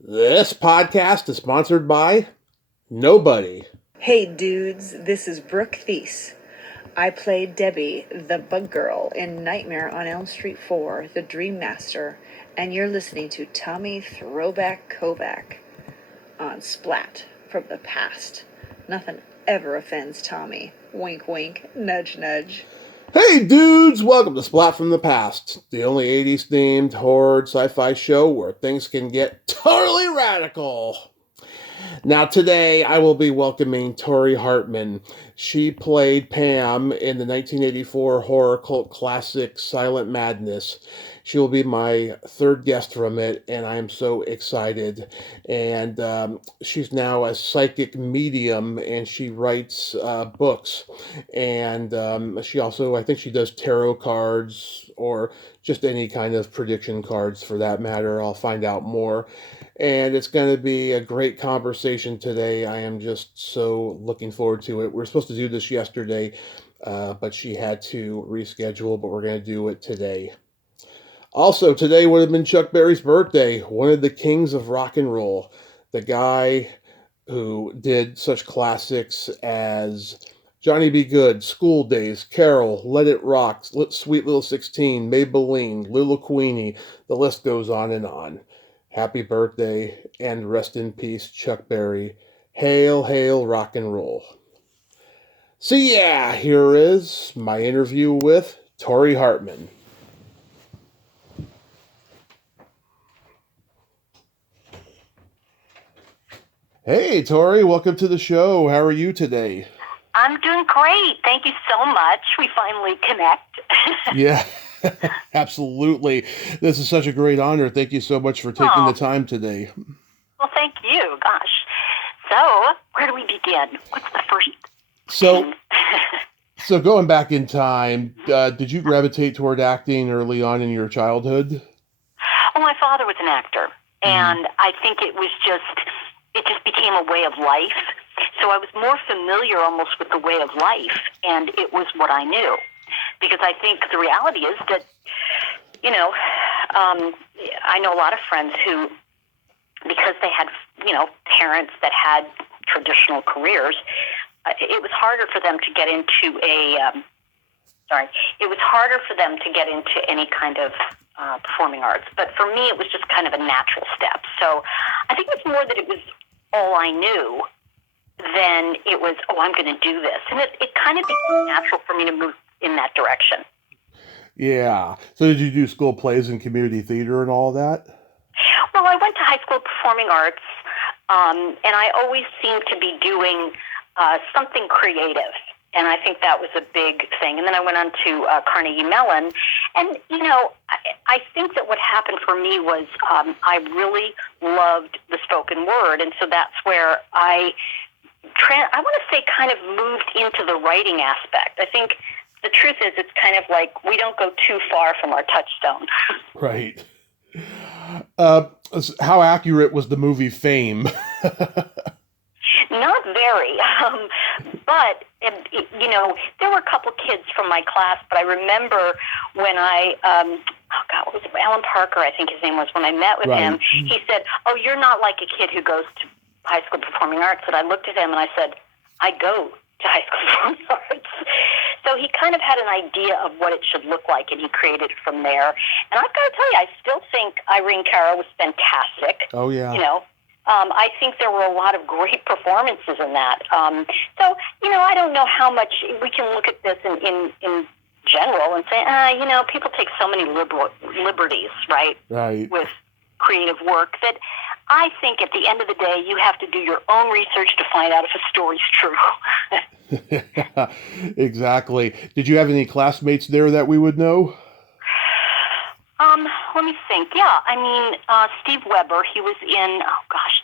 This podcast is sponsored by nobody. Hey dudes, this is Brooke Thies. I played Debbie, the bug girl, in Nightmare on Elm Street 4, The Dream Master, and you're listening to Tommy Throwback Kovac on Splat from the past. Nothing ever offends Tommy. Wink wink, nudge nudge. Hey dudes, welcome to Splat from the Past, the only 80s themed horror sci-fi show where things can get totally radical. Now today I will be welcoming Tori Hartman. She played Pam in the 1984 horror cult classic Silent Madness. She will be my third guest from it, and I am so excited. And she's now a psychic medium, and she writes books. And she also, I think she does tarot cards or just any kind of prediction cards for that matter. I'll find out more. And it's going to be a great conversation today. I am just so looking forward to it. We were supposed to do this yesterday, but she had to reschedule, but we're going to do it today. Also, today would have been Chuck Berry's birthday, one of the kings of rock and roll, the guy who did such classics as Johnny B. Good, School Days, Carol, Let It Rock, Sweet Little 16, Maybelline, Little Queenie, the list goes on and on. Happy birthday and rest in peace, Chuck Berry. Hail, hail, rock and roll. So yeah, here is my interview with Tori Hartman. Hey, Tori, welcome to the show. How are you today? I'm doing great. Thank you so much. We finally connect. Yeah, absolutely. This is such a great honor. Thank you so much for taking the time today. Well, thank you. Gosh. So, where do we begin? What's the first thing? So going back in time, did you gravitate toward acting early on in your childhood? Well, my father was an actor, and I think it just became a way of life. So I was more familiar almost with the way of life, and it was what I knew. Because I think the reality is that, I know a lot of friends who, because they had, parents that had traditional careers, it was harder for them to get into any kind of performing arts. But for me, it was just kind of a natural step. So I think it's more that it was all I knew than it was, I'm going to do this. And it kind of became natural for me to move in that direction. Yeah. So did you do school plays and community theater and all that? Well, I went to high school performing arts, and I always seemed to be doing something creative. And I think that was a big thing. And then I went on to Carnegie Mellon. And, I think that what happened for me was I really loved the spoken word. And so that's where I want to say kind of moved into the writing aspect. I think the truth is it's kind of like we don't go too far from our touchstone. Right. How accurate was the movie Fame? Not very, but, there were a couple kids from my class, but I remember when what was it? Alan Parker, I think his name was, when I met with him, he said, you're not like a kid who goes to high school performing arts. And I looked at him and I said, I go to high school performing arts. So he kind of had an idea of what it should look like, and he created it from there. And I've got to tell you, I still think Irene Cara was fantastic. Oh, yeah. I think there were a lot of great performances in that. So, I don't know how much we can look at this in general and say, people take so many liberties, right? Right. With creative work that I think at the end of the day, you have to do your own research to find out if a story's true. Yeah, exactly. Did you have any classmates there that we would know? Let me think. Yeah, Steve Weber, he was in,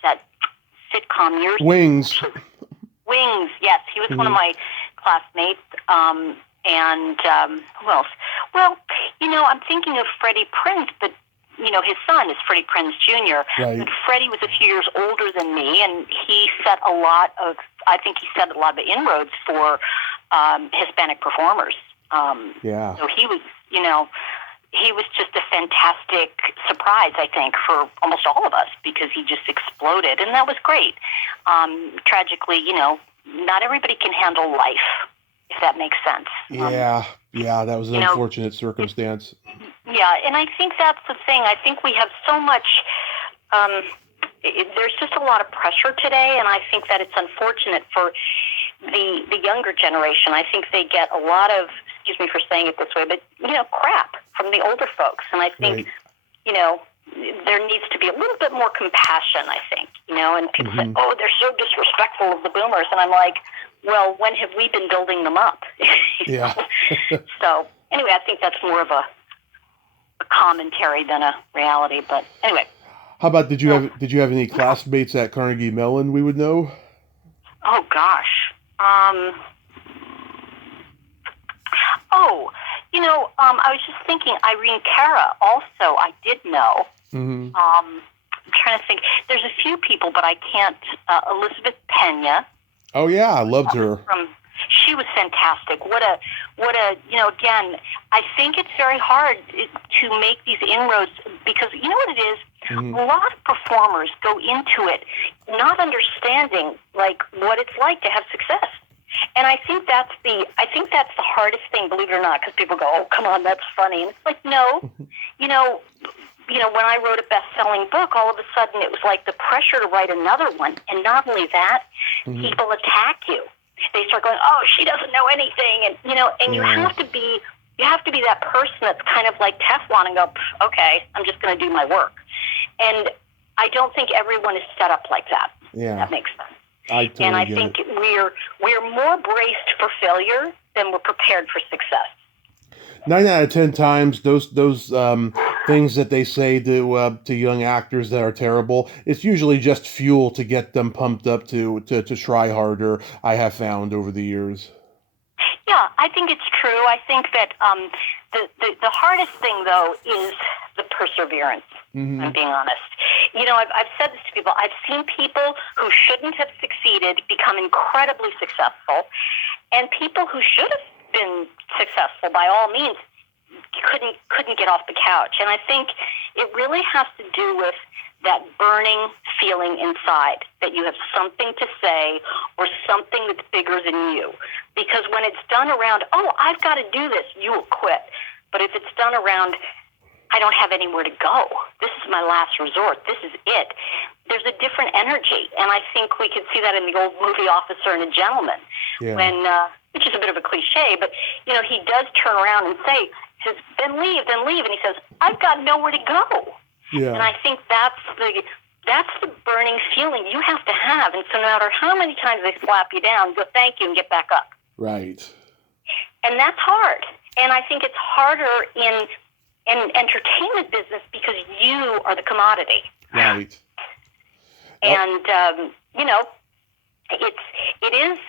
that sitcom years. Wings. Wings, yes. He was one of my classmates. And who else? Well, I'm thinking of Freddie Prinze, but, his son is Freddie Prinze Jr. Right. But Freddie was a few years older than me, and he set a lot of inroads for Hispanic performers. Yeah. So he was, he was just a fantastic surprise, I think, for almost all of us, because he just exploded, and that was great. Tragically, not everybody can handle life, if that makes sense. Yeah, that was an unfortunate circumstance. Yeah, and I think that's the thing. I think we have so much, there's just a lot of pressure today, and I think that it's unfortunate for the younger generation. I think they get a lot of, excuse me for saying it this way, but, crap from the older folks. And I think, there needs to be a little bit more compassion, I think, and people say, oh, they're so disrespectful of the boomers. And I'm like, well, when have we been building them up? Yeah. So anyway, I think that's more of a commentary than a reality. But anyway. How about, did you have any classmates at Carnegie Mellon we would know? Oh, gosh. I was just thinking, Irene Cara also, I did know. Mm-hmm. I'm trying to think. There's a few people, but I can't. Elizabeth Pena. Oh yeah, I loved her. She was fantastic. What a. Again, I think it's very hard to make these inroads, because you know what it is. Mm-hmm. A lot of performers go into it not understanding what it's like to have success. And I think that's the hardest thing, believe it or not, because people go, oh, come on, that's funny. And it's like, no, when I wrote a best-selling book, all of a sudden it was like the pressure to write another one. And not only that, people attack you. They start going, oh, she doesn't know anything. And, you have to be that person that's kind of like Teflon and go, okay, I'm just going to do my work. And I don't think everyone is set up like that. Yeah. That makes sense. I think we're more braced for failure than we're prepared for success. 9 out of 10 times, those things that they say to young actors that are terrible, it's usually just fuel to get them pumped up to try harder. I have found over the years. Yeah, I think it's true. I think that the hardest thing, though, is the perseverance. Mm-hmm. I'm being honest. I've said this to people. I've seen people who shouldn't have succeeded become incredibly successful, and people who should have been successful by all means couldn't get off the couch. And I think it really has to do with that burning feeling inside that you have something to say or something that's bigger than you. Because when it's done around, oh, I've got to do this, you will quit. But if it's done around, I don't have anywhere to go, this is my last resort, this is it, there's a different energy. And I think we could see that in the old movie Officer and a Gentleman, when, which is a bit of a cliche, but, he does turn around and say, he says, then leave. And he says, I've got nowhere to go. Yeah. And I think that's the burning feeling you have to have. And so no matter how many times they slap you down, go thank you and get back up. Right. And that's hard. And I think it's harder in entertainment business because you are the commodity. Right. And,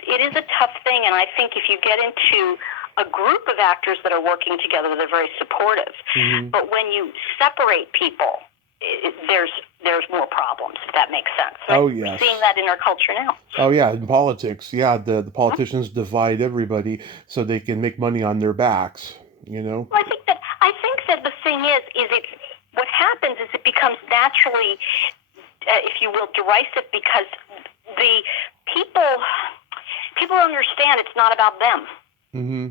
it is a tough thing. And I think if you get into a group of actors that are working together, they're very supportive. Mm-hmm. But when you separate people, there's more problems, if that makes sense. Oh, yes. We're seeing that in our culture now. Oh, yeah, in politics. Yeah, the politicians divide everybody so they can make money on their backs, Well, I think that the thing is what happens is it becomes naturally, if you will, derisive, because the people understand it's not about them. Mm-hmm.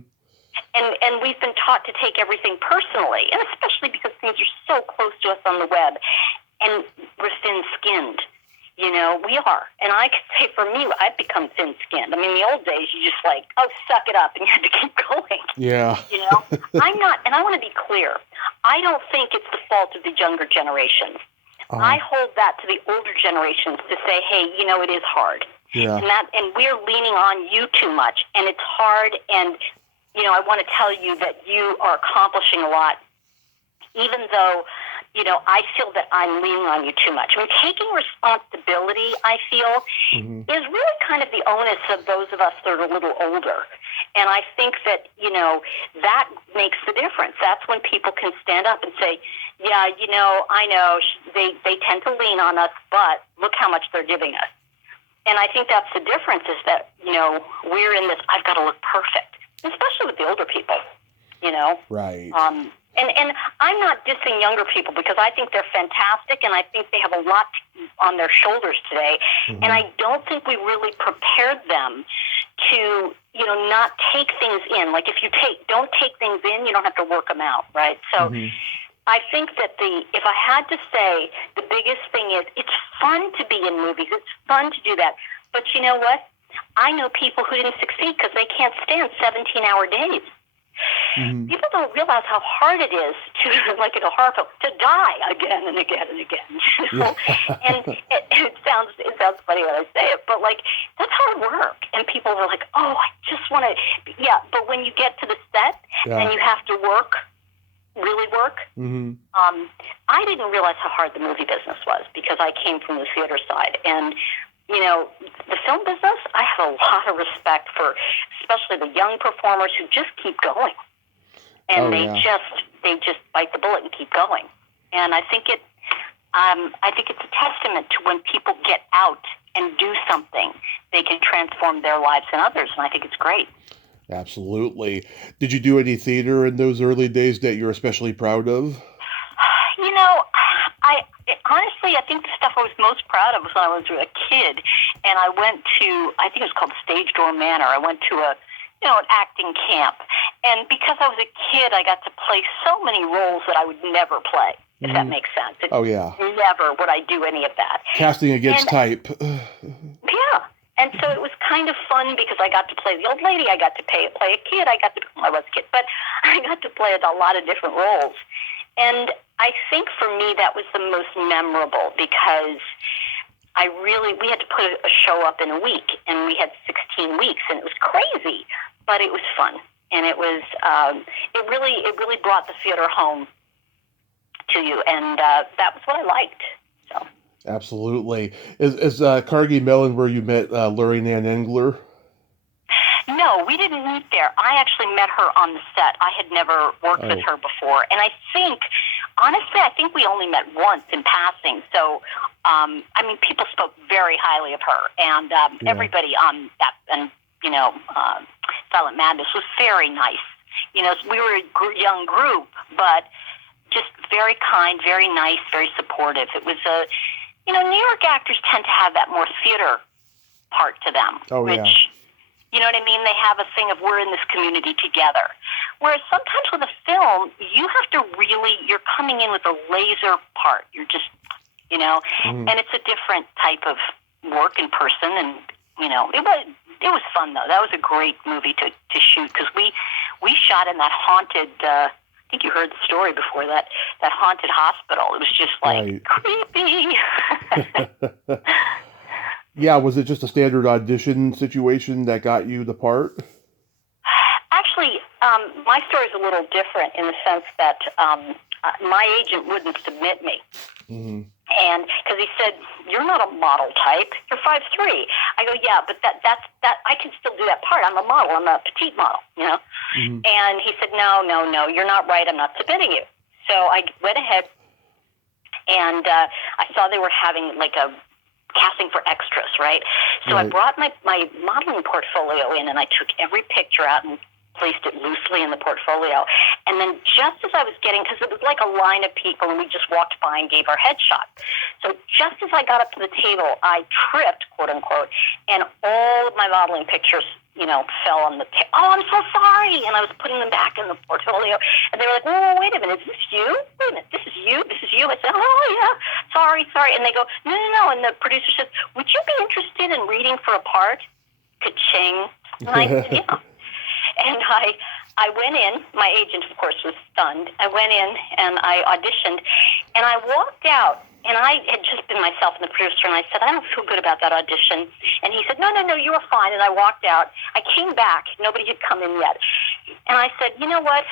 And we've been taught to take everything personally, and especially because things are so close to us on the web, and we're thin-skinned. We are. And I could say for me, I've become thin-skinned. I mean, in the old days, you just suck it up, and you had to keep going. Yeah. I'm not, and I want to be clear, I don't think it's the fault of the younger generation. I hold that to the older generations to say, hey, it is hard. Yeah. And we're leaning on you too much, and it's hard, and I want to tell you that you are accomplishing a lot, even though, I feel that I'm leaning on you too much. I mean, taking responsibility, I feel, is really kind of the onus of those of us that are a little older. And I think that, that makes the difference. That's when people can stand up and say, yeah, I know they tend to lean on us, but look how much they're giving us. And I think that's the difference is that, we're in this, I've got to look perfect, especially with the older people, Right. And I'm not dissing younger people because I think they're fantastic and I think they have a lot on their shoulders today. Mm-hmm. And I don't think we really prepared them to, not take things in. Like if you don't take things in, you don't have to work them out, right? So I think that if I had to say, the biggest thing is it's fun to be in movies. It's fun to do that. But you know what? I know people who didn't succeed because they can't stand 17-hour days. People don't realize how hard it is to, like in a horror film, to die again and again and again. And it sounds funny when I say it, but like that's hard work. And people are like, "Oh, I just want to." Yeah, but when you get to the set and you have to work, really work. I didn't realize how hard the movie business was because I came from the theater side and. The film business, I have a lot of respect for, especially the young performers who just keep going, and they just bite the bullet and keep going. And I think it's a testament to when people get out and do something, they can transform their lives and others, and I think it's great. Absolutely. Did you do any theater in those early days that you're especially proud of? Honestly, I think the stuff I was most proud of was when I was a kid, and I went to, I think it was called Stage Door Manor. I went to an acting camp, and because I was a kid, I got to play so many roles that I would never play, if that makes sense. Never would I do any of that. Casting against type. Yeah. And so it was kind of fun because I got to play the old lady, I got to play a kid, I was a kid, but I got to play a lot of different roles. And I think for me that was the most memorable because we had to put a show up in a week, and we had 16 weeks, and it was crazy, but it was fun, and it was it really brought the theater home to you, and that was what I liked. So absolutely. Is Carnegie Mellon where you met Lori Ann Engler? No, we didn't meet there. I actually met her on the set. I had never worked with her before. And honestly, I think we only met once in passing. So, people spoke very highly of her. And everybody on that, and, Silent Madness was very nice. We were a young group, but just very kind, very nice, very supportive. It was New York actors tend to have that more theater part to them. You know what I mean? They have a thing of we're in this community together. Whereas sometimes with a film, you have to you're coming in with a laser part. You're just, and it's a different type of work in person. And, it was fun though. That was a great movie to shoot because we shot in that haunted, I think you heard the story before, that haunted hospital. It was just creepy. Yeah, was it just a standard audition situation that got you the part? Actually, my story is a little different in the sense that my agent wouldn't submit me. And because he said, "You're not a model type. You're 5'3". I go, "Yeah, but that's I can still do that part. I'm a model. I'm a petite model, And he said, "No, you're not right. I'm not submitting you." So I went ahead, and I saw they were having like a casting for extras, right? So I brought my modeling portfolio in, and I took every picture out and placed it loosely in the portfolio. And then just as I was because it was like a line of people, and we just walked by and gave our headshot. So just as I got up to the table, I tripped, quote unquote, and all of my modeling pictures, fell on the table. "Oh, I'm so sorry." And I was putting them back in the portfolio. And they were like, "Oh, wait a minute, is this you? Wait a minute, this is you? This is you?" I said, "Oh, yeah, sorry." And they go, No. And the producer says, "Would you be interested in reading for a part?" Ka-ching. And I said, "Yeah." And I went in. My agent, of course, was stunned. I went in, and I auditioned. And I walked out. And I had just been myself and the producer, and I said, "I don't feel good about that audition." And he said, No, you were fine. And I walked out. I came back. Nobody had come in yet. And I said, "You know what?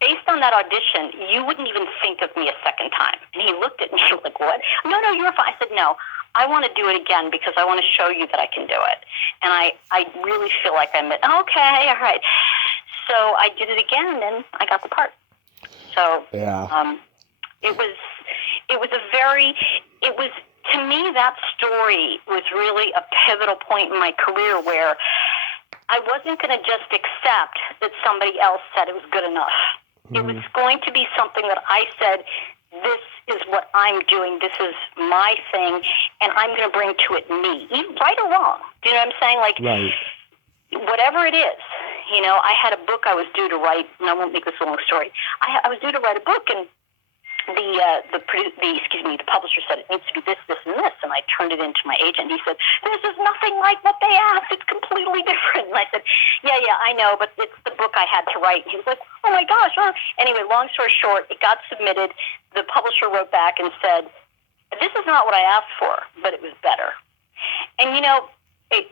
Based on that audition, you wouldn't even think of me a second time." And he looked at me like, "What?" "No, you were fine." I said, "No, I want to do it again because I want to show you that I can do it. And I really feel like I'm okay, all right." So I did it again, and then I got the part. So it was to me, that story was really a pivotal point in my career where I wasn't going to just accept that somebody else said it was good enough. It was going to be something that I said, this is what I'm doing, this is my thing, and I'm going to bring to it me, right or wrong. Do you know what I'm saying? Like, Right. whatever it is. You know, I had a book I was due to write, and I won't make this a long story. I was due to write a book, and the publisher said it needs to be this, this, and this, and I turned it into my agent. He said, "This is nothing like what they asked. It's completely different." And I said, "Yeah, I know, but it's the book I had to write." And he was like, "Oh my gosh!" Anyway, long story short, it got submitted. The publisher wrote back and said, "This is not what I asked for, but it was better." And you know, it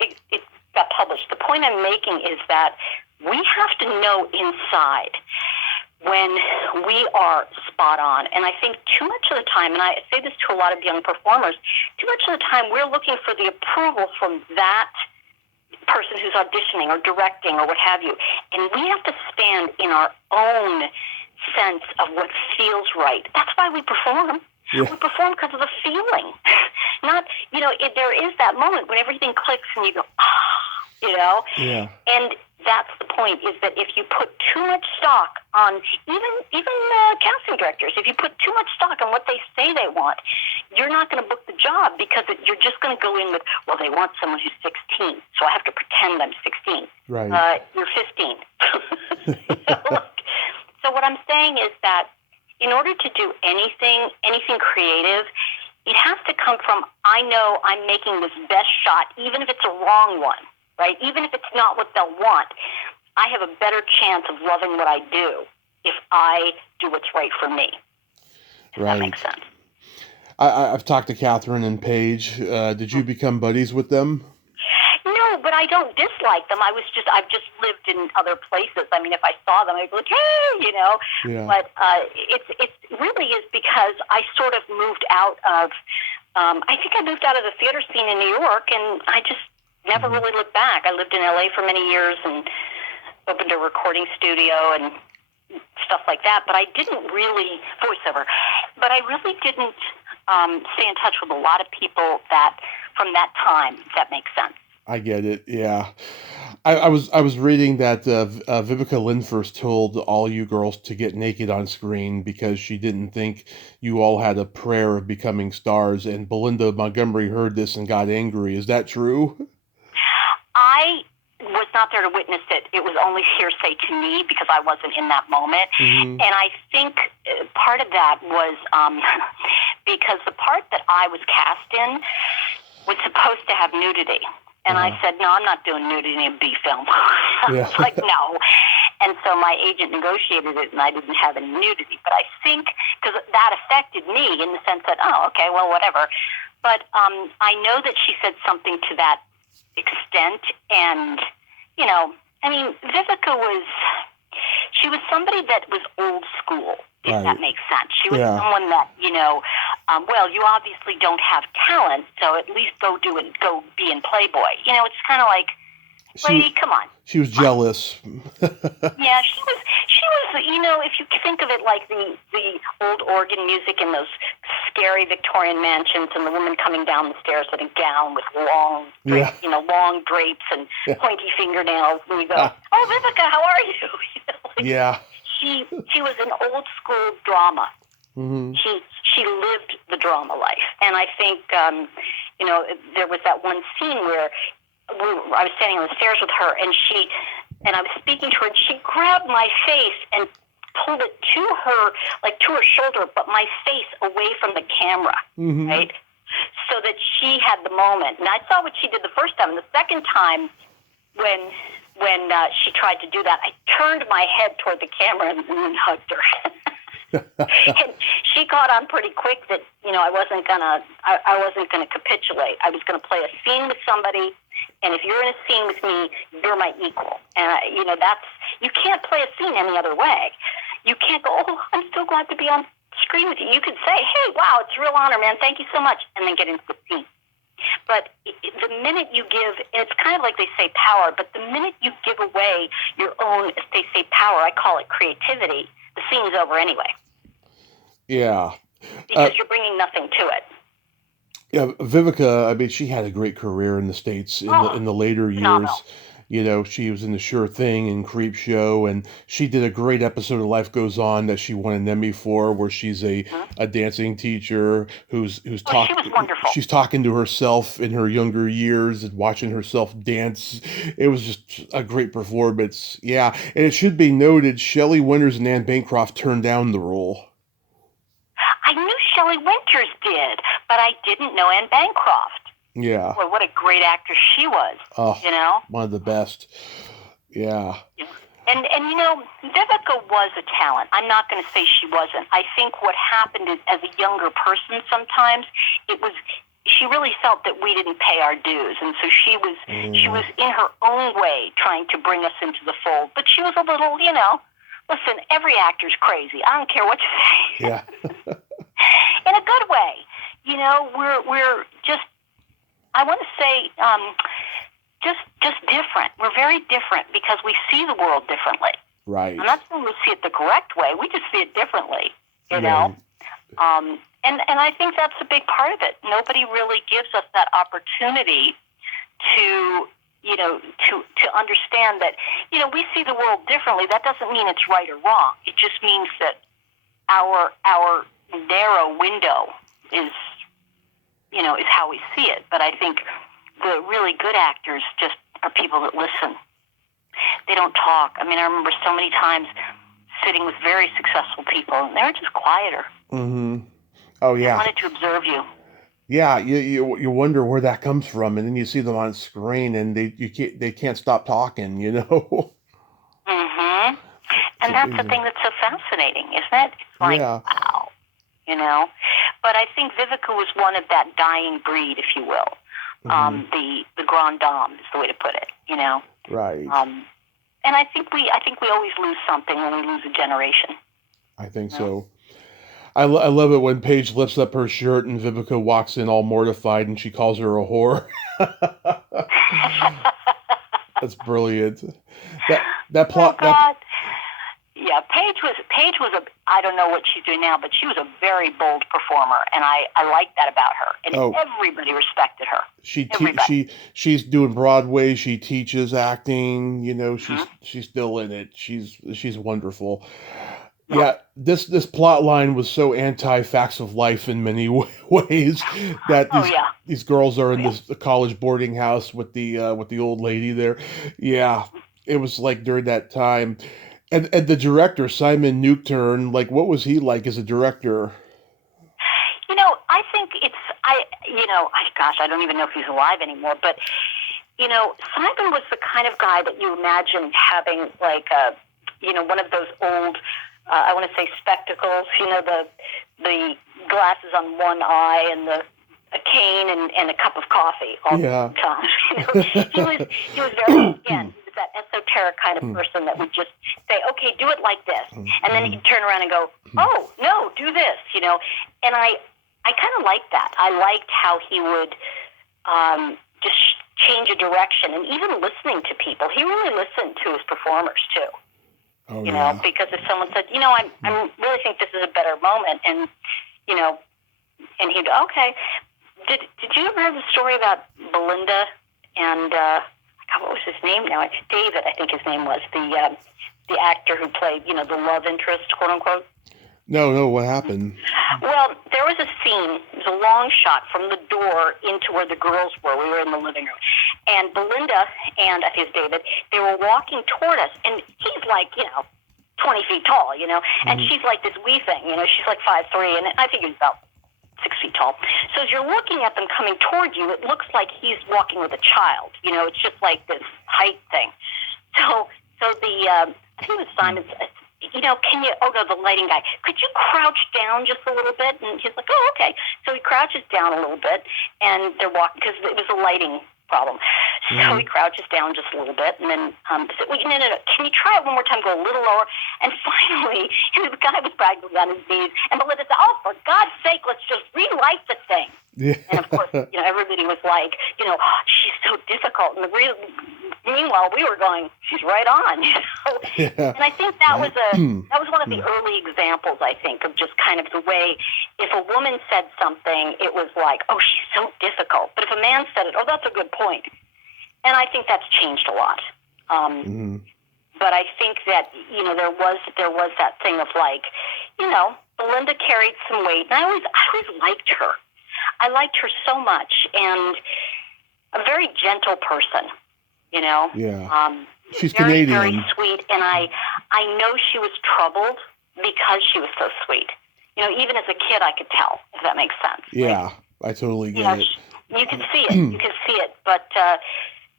got published. The point I'm making is that we have to know inside when we are spot on. And I think too much of the time, and I say this to a lot of young performers, too much of the time we're looking for the approval from that person who's auditioning or directing or what have you. And we have to stand in our own sense of what feels right. That's why we perform. Yeah. We perform because of the feeling. Not, you know, there is that moment when everything clicks and you go, you know? Yeah. And that's the point, is that if you put too much stock on, even casting directors, if you put too much stock on what they say they want, you're not going to book the job, because you're just going to go in with, well, they want someone who's 16, so I have to pretend I'm 16. Right. You're 15. So what I'm saying is that in order to do anything creative, it has to come from, I know I'm making this best shot, even if it's a wrong one. Right? Even if it's not what they'll want, I have a better chance of loving what I do if I do what's right for me. Does that make sense? I've talked to Catherine and Paige. Did you become buddies with them? No, but I don't dislike them. I've just lived in other places. I mean, if I saw them, I'd be like, hey, you know. Yeah. But it really is because I sort of moved out of, I think I moved out of the theater scene in New York, and I just never really looked back. I lived in LA for many years and opened a recording studio and stuff like that. But I didn't really voiceover. But I really didn't stay in touch with a lot of people that from that time. If that makes sense. I get it. Yeah, I was reading that Vivica Lindfors told all you girls to get naked on screen because she didn't think you all had a prayer of becoming stars. And Belinda Montgomery heard this and got angry. Is that true? I was not there to witness it. It was only hearsay to me because I wasn't in that moment. Mm-hmm. And I think part of that was because the part that I was cast in was supposed to have nudity. And I said, no, I'm not doing nudity in a B film. I was like, no. And so my agent negotiated it, and I didn't have any nudity. But I think, because that affected me in the sense that, oh, okay, well, whatever. But I know that she said something to that extent, and you know, I mean, Vivica was somebody that was old school, if that makes sense. She was someone that, you know, well, you obviously don't have talent, so at least go be in Playboy. You know, it's kind of like, lady, come on. She was jealous. Yeah, she was, you know, if you think of it like the old organ music in those scary Victorian mansions, and the woman coming down the stairs in a gown with long drapes and pointy fingernails, and you go, oh, Vivica, how are you? You know, like, yeah. She was an old school drama. Mm-hmm. She lived the drama life. And I think, you know, there was that one scene where I was standing on the stairs with her, and I was speaking to her, and she grabbed my face and pulled it to her, like to her shoulder, but my face away from the camera, right? So that she had the moment. And I saw what she did the first time. And the second time, when she tried to do that, I turned my head toward the camera and hugged her. And she caught on pretty quick that, you know, I wasn't gonna capitulate. I was gonna play a scene with somebody, and if you're in a scene with me, you're my equal. And you know, you can't play a scene any other way. You can't go, oh, I'm so glad to be on screen with you. You could say, hey, wow, it's a real honor, man. Thank you so much, and then get into the scene. But the minute you give, it's kind of like they say power, but the minute you give away your own, as they say, power, I call it creativity, the scene's over anyway. Yeah. Because you're bringing nothing to it. Yeah, Vivica, I mean, she had a great career in the States in the later years. Phenomenal. She was in The Sure Thing and Creep Show, and she did a great episode of Life Goes On that she won an Emmy for, where she's a dancing teacher who's She was wonderful. she's talking to herself in her younger years and watching herself dance. It was just a great performance. Yeah, and it should be noted, Shelley Winters and Anne Bancroft turned down the role. I knew Shelley Winters did, but I didn't know Anne Bancroft. Yeah. Boy, what a great actress she was. Oh, one of the best. Yeah. And Vivica was a talent. I'm not going to say she wasn't. I think what happened is, as a younger person, sometimes she really felt that we didn't pay our dues, and so she was in her own way trying to bring us into the fold. But she was a little, listen, every actor's crazy. I don't care what you say. Yeah. In a good way. We're just, I want to say, just different. We're very different because we see the world differently. Right. I'm not saying we see it the correct way. We just see it differently, And I think that's a big part of it. Nobody really gives us that opportunity to understand that, we see the world differently. That doesn't mean it's right or wrong. It just means that our narrow window is how we see it. But I think the really good actors just are people that listen. They don't talk. I mean, I remember so many times sitting with very successful people, and they were just quieter. Mm-hmm. Oh, yeah. They wanted to observe you. Yeah, you wonder where that comes from, and then you see them on screen, and they can't stop talking, Mm-hmm. And that's the thing that's so fascinating, isn't it? It's like, wow, But I think Vivica was one of that dying breed, if you will. Mm-hmm. The grand dame is the way to put it, Right. And I think we always lose something when we lose a generation. I think so. I love it when Paige lifts up her shirt and Vivica walks in all mortified and she calls her a whore. That's brilliant. That plot. Oh, God. Yeah, Paige was I don't know what she's doing now, but she was a very bold performer, and I liked that about her, and everybody respected her. She's doing Broadway. She teaches acting. She's still in it. She's wonderful. Yeah, this plot line was so anti-facts of life in many ways that these girls are in this college boarding house with the old lady there. Yeah, it was like during that time. And the director, Simon Newturn, what was he like as a director? I think I don't even know if he's alive anymore, but, Simon was the kind of guy that you imagine having, one of those old, I want to say spectacles, the glasses on one eye and a cane and a cup of coffee all the time. He was very, again, that esoteric kind of person that would just say, okay, do it like this. And then he'd turn around and go, oh, no, do this, And I kind of liked that. I liked how he would just change a direction. And even listening to people, he really listened to his performers, too. Oh, because if someone said, I really think this is a better moment, and, and he'd, okay. Did you ever hear the story about Belinda and, what was his name now? David, I think his name was, the actor who played, the love interest, quote unquote. No, what happened? Well, there was a scene, it was a long shot from the door into where the girls were. We were in the living room. And Belinda and, I think it's David, they were walking toward us, and he's like, 20 feet tall, and she's like this wee thing, she's like 5'3", and I think he's about 6 feet tall. So as you're looking at them coming toward you, it looks like he's walking with a child. It's just like this height thing. So the, I think it was Simon said, can you, the lighting guy, could you crouch down just a little bit? And he's like, oh, okay. So he crouches down a little bit, and they're walking, because it was a lighting problem. So he crouches down just a little bit, and then said, well, no, can you try it one more time, go a little lower? And finally, the guy was practically on his knees, and Belinda said, oh, for God's sake, let's just relight the thing. Yeah. And of course, everybody was like, she's so difficult. And meanwhile, we were going, she's right on. Yeah. And I think that was one of the early examples, I think, of just kind of the way, if a woman said something, it was like, oh, she's so difficult. But if a man said it, oh, that's a good point. And I think that's changed a lot. Mm-hmm. But I think that, there was that thing of like, Belinda carried some weight, and I always liked her. I liked her so much, and a very gentle person, Yeah. She's very, Canadian. very sweet, and I know she was troubled because she was so sweet. Even as a kid, I could tell, if that makes sense. Yeah, I totally get it. You can see it. You can see it. But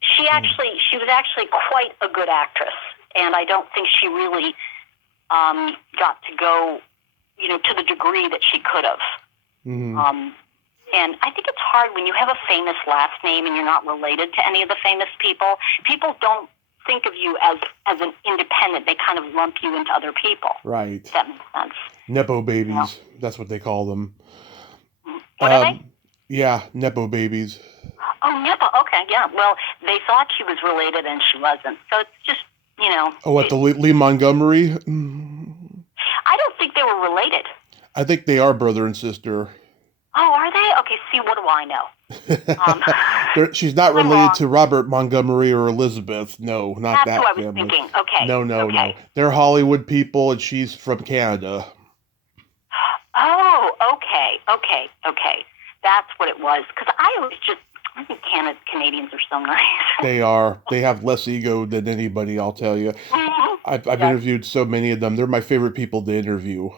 she was actually quite a good actress, and I don't think she really got to go, to the degree that she could have. Mm-hmm. And I think it's hard when you have a famous last name and you're not related to any of the famous people. People don't think of you as an independent. They kind of lump you into other people. Right. If that makes sense. Nepo babies. That's what they call them. What are they? Yeah, Nepo babies. Oh, Nepo. Okay, yeah. Well, they thought she was related and she wasn't. So it's just, Oh, what, the Lee Montgomery? I don't think they were related. I think they are brother and sister. Oh, are they? Okay, see, what do I know? She's not related to Robert Montgomery or Elizabeth. No, not That's that who I was family. thinking. Okay. No. They're Hollywood people, and she's from Canada. Oh, okay. That's what it was. Because I think Canadians are so nice. They are. They have less ego than anybody, I'll tell you. Mm-hmm. I've interviewed so many of them. They're my favorite people to interview.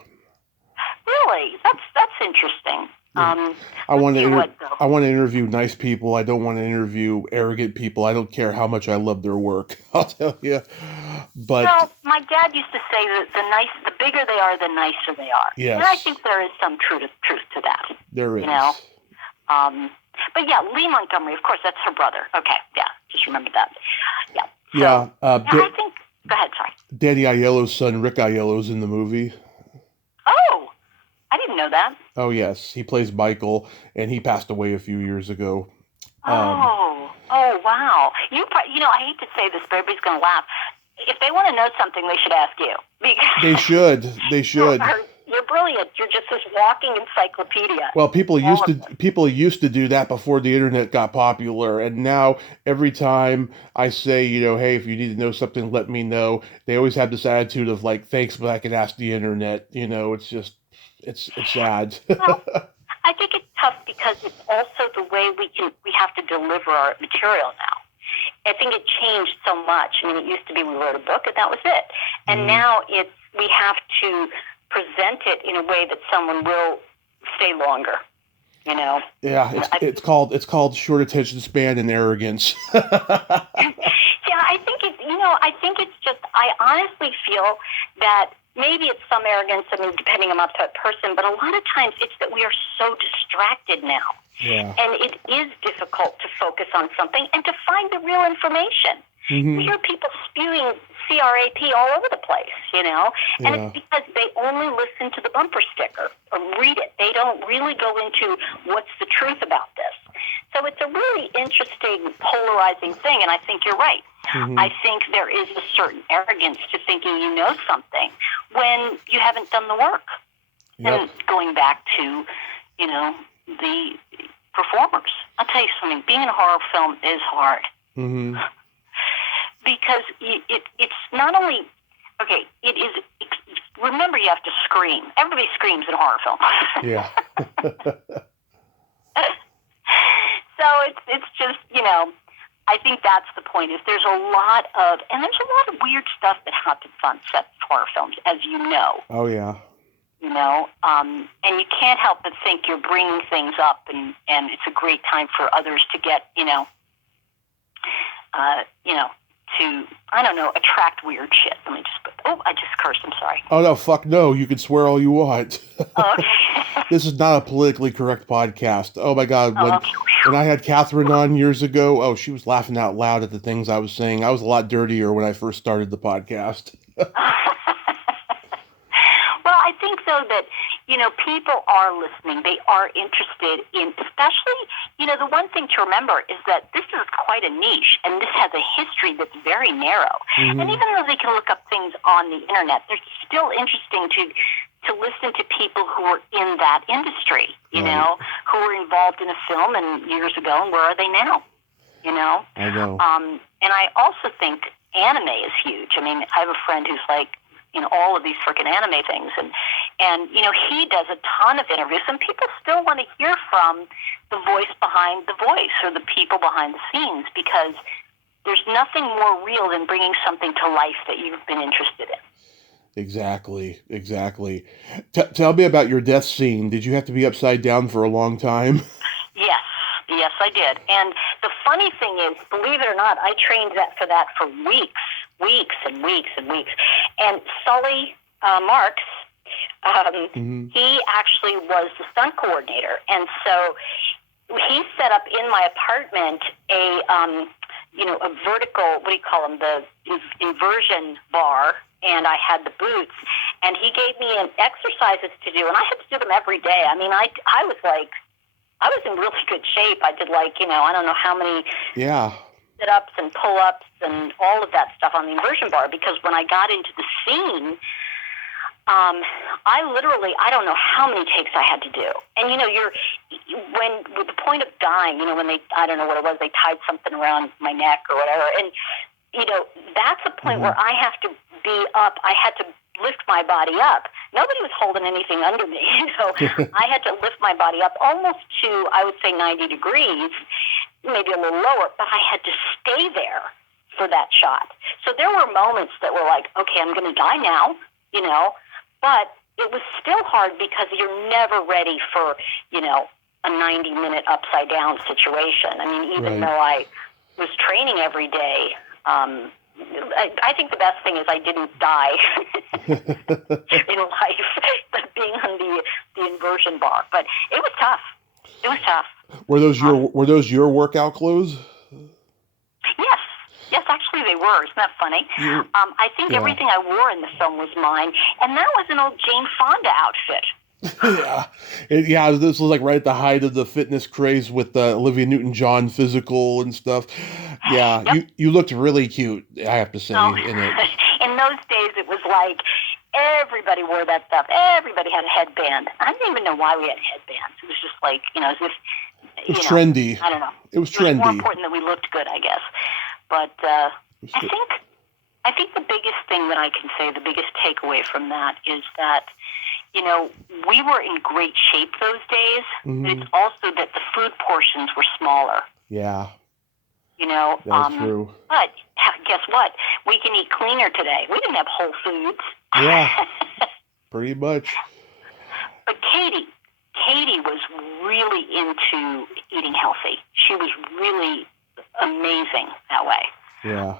Really? That's interesting. I want to interview nice people. I don't want to interview arrogant people. I don't care how much I love their work. I'll tell you. But my dad used to say that the bigger they are, the nicer they are. Yes. And I think there is some truth to that. There is. But yeah, Lee Montgomery, of course, that's her brother. Okay, yeah, just remember that. Yeah. So, yeah. I think. Go ahead. Sorry. Danny Aiello's son, Rick Aiello's in the movie. Oh, I didn't know that. Oh yes, he plays Michael, and he passed away a few years ago. Oh wow! I hate to say this, but everybody's going to laugh. If they want to know something, they should ask you. Because They should. You're brilliant. You're just this walking encyclopedia. Well, people used to do that before the internet got popular, and now every time I say, hey, if you need to know something, let me know. They always have this attitude of like, thanks, but I can ask the internet. It's just, it's sad. Well, I think it's tough because it's also the way we have to deliver our material now. I think it changed so much. I mean, it used to be we wrote a book and that was it, and now we have to present it in a way that someone will stay longer. Yeah, it's called short attention span and arrogance. Yeah, I think it's just. I honestly feel that maybe it's some arrogance. I mean, depending on the person, but a lot of times it's that we are so distracted now. Yeah. And it is difficult to focus on something and to find the real information. Mm-hmm. We hear people spewing CRAP all over the place, and it's because they only listen to the bumper sticker or read it. They don't really go into what's the truth about this. So it's a really interesting, polarizing thing, and I think you're right. Mm-hmm. I think there is a certain arrogance to thinking you know something when you haven't done the work. Yep. And going back to, the performers. I'll tell you something, being in a horror film is hard. Mm-hmm. Because it's not only, it is, remember you have to scream. Everybody screams in horror films. Yeah. So it's just, I think that's the point, is there's a lot of weird stuff that happens on set of horror films, as you know. Oh, yeah. And you can't help but think you're bringing things up, and it's a great time for others to get, to, I don't know, attract weird shit. Let me just I just cursed, I'm sorry. Oh, no, fuck no, you can swear all you want. Oh, okay. This is not a politically correct podcast. Oh, my God. When I had Catherine on years ago, she was laughing out loud at the things I was saying. I was a lot dirtier when I first started the podcast. Well, I think, though, that, people are listening. They are interested in, especially, the one thing to remember is that this is quite a niche, and this has a history that's very narrow. Mm-hmm. And even though they can look up things on the internet, they're still interesting to listen to people who are in that industry, who were involved in a film years ago, and where are they now? I know. And I also think, anime is huge. I mean, I have a friend who's like, all of these freaking anime things. And he does a ton of interviews, and people still want to hear from the voice behind the voice or the people behind the scenes, because there's nothing more real than bringing something to life that you've been interested in. Exactly. Tell me about your death scene. Did you have to be upside down for a long time? Yes, I did. And the funny thing is, believe it or not, I trained for that for weeks and weeks and weeks. And Sully Marks, he actually was the stunt coordinator. And so he set up in my apartment a vertical, what do you call them, the inversion bar, and I had the boots, and he gave me exercises to do, and I had to do them every day. I mean, I was in really good shape. I did I don't know how many sit-ups and pull-ups and all of that stuff on the inversion bar, because when I got into the scene, I don't know how many takes I had to do. And, when with the point of dying, when I don't know what it was, they tied something around my neck or whatever. And, that's a point where I have to be up. I had to lift my body up. Nobody was holding anything under me. So I had to lift my body up almost to, I would say, 90 degrees, maybe a little lower, but I had to stay there for that shot. So there were moments that were like, okay, I'm going to die now, but it was still hard because you're never ready for, a 90-minute upside down situation. I mean, even though I was training every day, I think the best thing is I didn't die in life, but being on the inversion bar. But it was tough. It was tough. Were those your workout clothes? Yes, actually they were. Isn't that funny? I think everything I wore in the film was mine, and that was an old Jane Fonda outfit. This was like right at the height of the fitness craze with Olivia Newton-John physical and stuff. Yeah, Yep. you looked really cute, I have to say, in it. In those days, it was like everybody wore that stuff. Everybody had a headband. I didn't even know why we had headbands. It was just like, as if... It was trendy. I don't know. It was trendy. It was more important that we looked good, I guess. But I think the biggest thing that I can say, the biggest takeaway from that is that, we were in great shape those days, but it's also that the food portions were smaller. Yeah. That's true. But guess what? We can eat cleaner today. We didn't have Whole Foods. Yeah, pretty much. But Katie was really into eating healthy. She was really amazing that way. Yeah.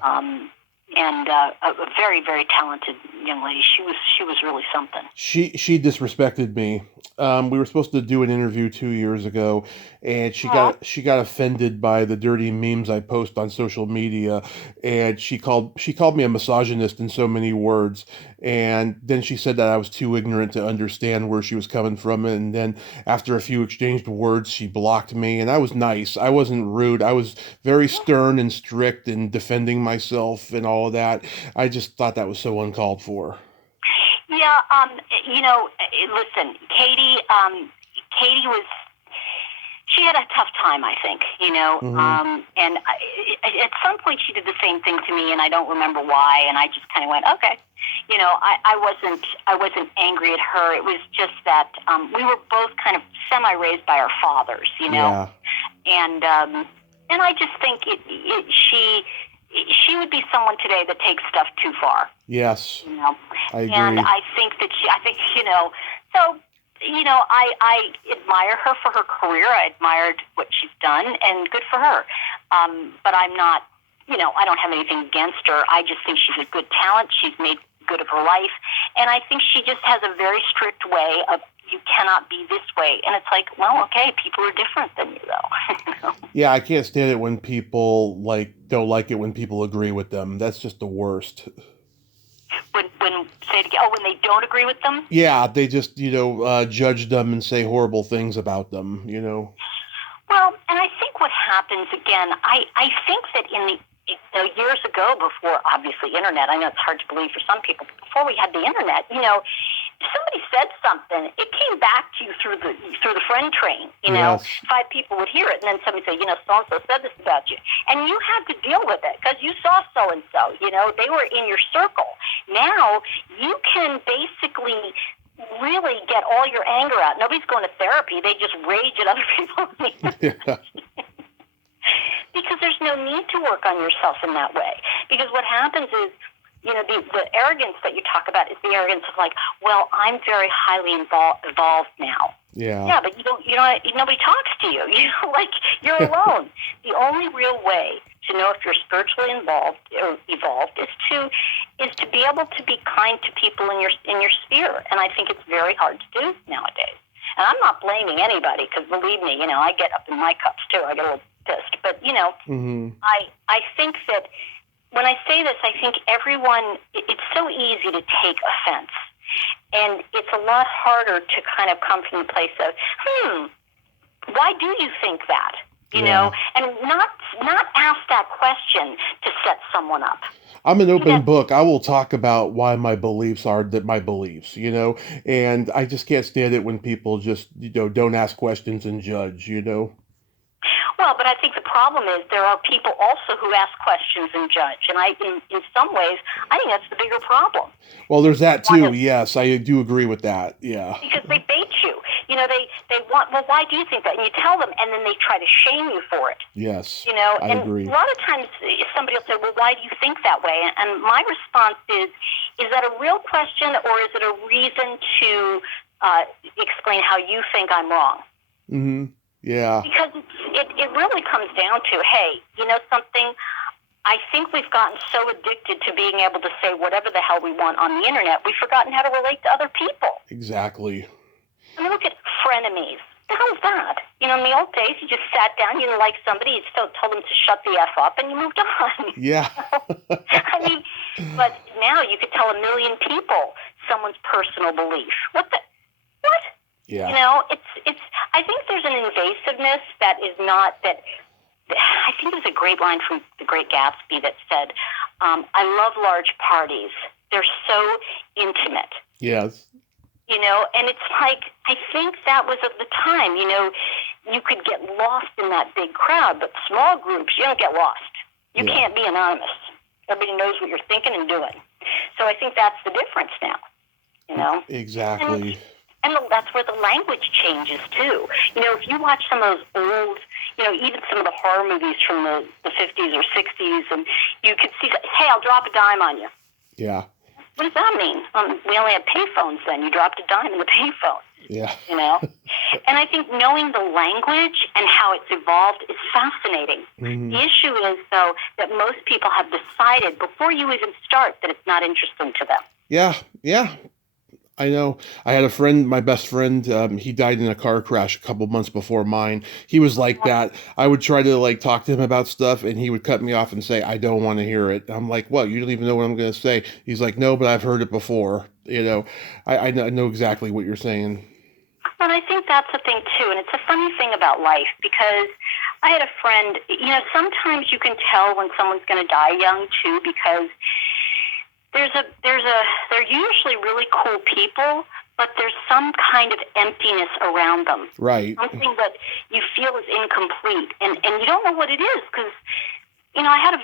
And a very, very talented young lady. She was really something. She disrespected me. We were supposed to do an interview 2 years ago, and she got offended by the dirty memes I post on social media, and she called me a misogynist in so many words, and then she said that I was too ignorant to understand where she was coming from, and then after a few exchanged words, she blocked me, and I was nice. I wasn't rude. I was very stern and strict in defending myself and all of that. I just thought that was so uncalled for. Yeah, listen, Katie she had a tough time, I think, and at some point she did the same thing to me, and I don't remember why, and I just kind of went, okay. I wasn't angry at her. It was just that we were both kind of semi-raised by our fathers, Yeah. And I just think she would be someone today that takes stuff too far. Yes. I agree. And I think I admire her for her career. I admired what she's done, and good for her. But I'm not, I don't have anything against her. I just think she's a good talent. She's made good of her life. And I think she just has a very strict way of, you cannot be this way. And it's like, well, okay, people are different than you, though. Yeah, I can't stand it when people don't like it when people agree with them. That's just the worst. When they don't agree with them? Yeah, they just, judge them and say horrible things about them, Well, and I think what happens, again, I think that in the years ago, before, obviously, internet, I know it's hard to believe for some people, but before we had the internet, if somebody said something, it came back to you through the friend train. Yes. 5 people would hear it, and then somebody say, so and so said this about you, and you had to deal with it because you saw so and so. They were in your circle. Now you can basically really get all your anger out. Nobody's going to therapy; they just rage at other people. Yeah. Because there's no need to work on yourself in that way. Because what happens is, the arrogance that you talk about is the arrogance of like, well, I'm very highly evolved now. Yeah. Yeah, but nobody talks to you. You're alone. The only real way to know if you're spiritually involved or evolved is to be able to be kind to people in your sphere. And I think it's very hard to do nowadays. And I'm not blaming anybody because believe me, I get up in my cups too. I get a little pissed. But, Mm-hmm. I think that when I say this, I think everyone, it's so easy to take offense. And it's a lot harder to kind of come from the place of, why do you think that? And not ask that question to set someone up. I'm an open book. I will talk about why my beliefs are my beliefs, and I just can't stand it when people just, don't ask questions and judge, Well, but I think the problem is there are people also who ask questions and judge. And in some ways, I think that's the bigger problem. Well, there's that too. Yes, I do agree with that. Yeah. Because they bait you. They want, well, why do you think that? And you tell them, and then they try to shame you for it. Yes, I agree. A lot of times somebody will say, well, why do you think that way? And my response is that a real question or is it a reason to explain how you think I'm wrong? Mm-hmm. Yeah. Because it really comes down to, hey, something, I think we've gotten so addicted to being able to say whatever the hell we want on the internet, we've forgotten how to relate to other people. Exactly. I mean, look at frenemies. The hell is that? In the old days, you just sat down, you didn't like somebody, you still told them to shut the F up, and you moved on. Yeah. I mean, but now you could tell 1 million people someone's personal belief. What? Yeah. It's. I think there's an invasiveness that is not that. I think there's a great line from The Great Gatsby that said, "I love large parties. They're so intimate." Yes. And it's like, I think that was of the time. You could get lost in that big crowd, but small groups, you don't get lost. You can't be anonymous. Everybody knows what you're thinking and doing. So I think that's the difference now. Exactly. And that's where the language changes, too. If you watch some of those old, even some of the horror movies from the 50s or 60s, and you could see, hey, I'll drop a dime on you. Yeah. What does that mean? We only had payphones then. You dropped a dime in the payphone. Yeah. And I think knowing the language and how it's evolved is fascinating. Mm-hmm. The issue is, though, that most people have decided before you even start that it's not interesting to them. Yeah. I know. I had a friend, my best friend, he died in a car crash a couple months before mine. He was like that. I would try to talk to him about stuff and he would cut me off and say, I don't want to hear it. I'm like, what? You don't even know what I'm going to say. He's like, no, but I've heard it before. I know exactly what you're saying. And I think that's the thing, too. And it's a funny thing about life because I had a friend, sometimes you can tell when someone's going to die young, too, because they're usually really cool people, but there's some kind of emptiness around them. Right. Something that you feel is incomplete. And you don't know what it is because, I had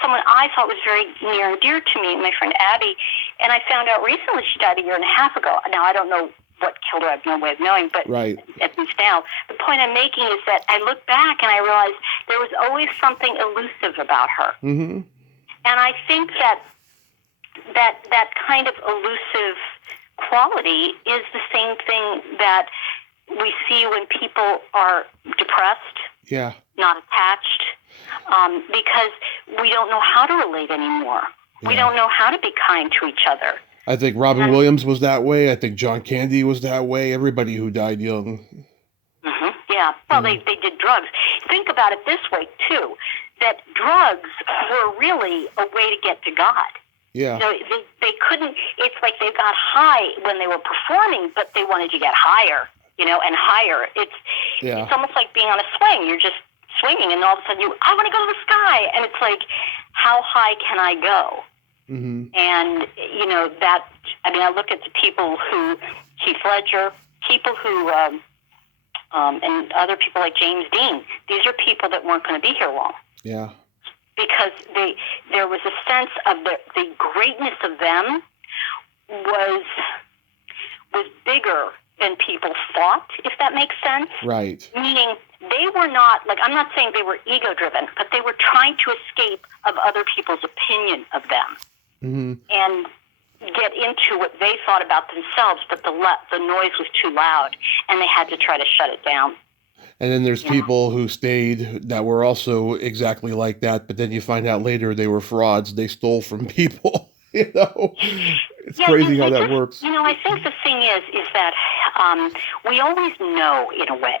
someone I thought was very near and dear to me, my friend Abby, and I found out recently she died 1.5 years ago. Now, I don't know what killed her. I have no way of knowing, but right. At least now. The point I'm making is that I look back and I realize there was always something elusive about her. Mm-hmm. And I think that kind of elusive quality is the same thing that we see when people are depressed, not attached, because we don't know how to relate anymore. Yeah. We don't know how to be kind to each other. I think Robin Williams was that way. I think John Candy was that way. Everybody who died young. Mm-hmm. Yeah. Well, they did drugs. Think about it this way, too, that drugs were really a way to get to God. Yeah. They couldn't, it's like they got high when they were performing, but they wanted to get higher, and higher. It's almost like being on a swing. You're just swinging, and all of a sudden I want to go to the sky. And it's like, how high can I go? Mm-hmm. And, that, I look at the people who, Heath Ledger, people who, and other people like James Dean, these are people that weren't going to be here long. Yeah. Because there was a sense of the greatness of them was bigger than people thought, if that makes sense. Right. Meaning they were not, I'm not saying they were ego-driven, but they were trying to escape of other people's opinion of them. Mm-hmm. And get into what they thought about themselves, but the noise was too loud, and they had to try to shut it down. And then there's people who stayed that were also exactly like that, but then you find out later they were frauds. They stole from people. It's crazy how that works. I think the thing is that we always know in a way.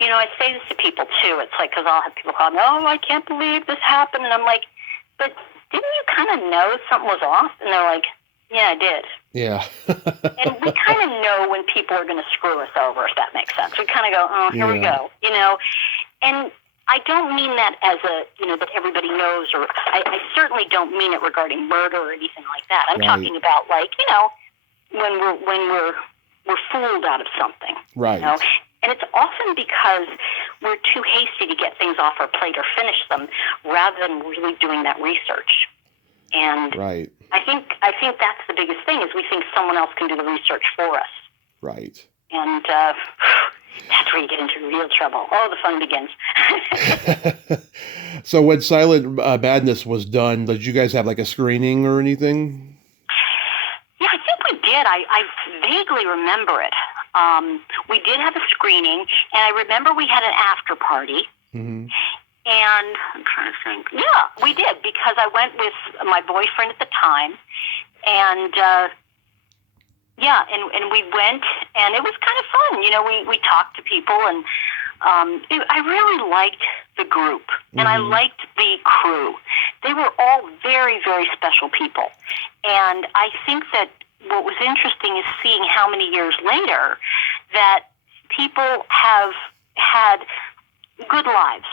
I say this to people too. It's like, because I'll have people call me, "Oh, I can't believe this happened," and I'm like, "But didn't you kind of know something was off?" And they're like, "Yeah, I did." Yeah. And we kind of know when people are going to screw us over, if that makes sense. We kind of go, "Oh, here we go," And I don't mean that as that everybody knows, or I certainly don't mean it regarding murder or anything like that. I'm talking about when we're fooled out of something. Right. And it's often because we're too hasty to get things off our plate or finish them, rather than really doing that research. And right. I think that's the biggest thing, is we think someone else can do the research for us. Right. And that's where you get into real trouble. Oh, the fun begins. So when Silent Madness was done, did you guys have like a screening or anything? Yeah, I think we did. I vaguely remember it. We did have a screening, and I remember we had an after party. Mm-hmm. And I'm trying to think. Yeah, we did, because I went with my boyfriend at the time, and and we went, and it was kind of fun. We talked to people, and I really liked the group, and I liked the crew. They were all very, very special people, and I think that what was interesting is seeing how many years later that people have had good lives,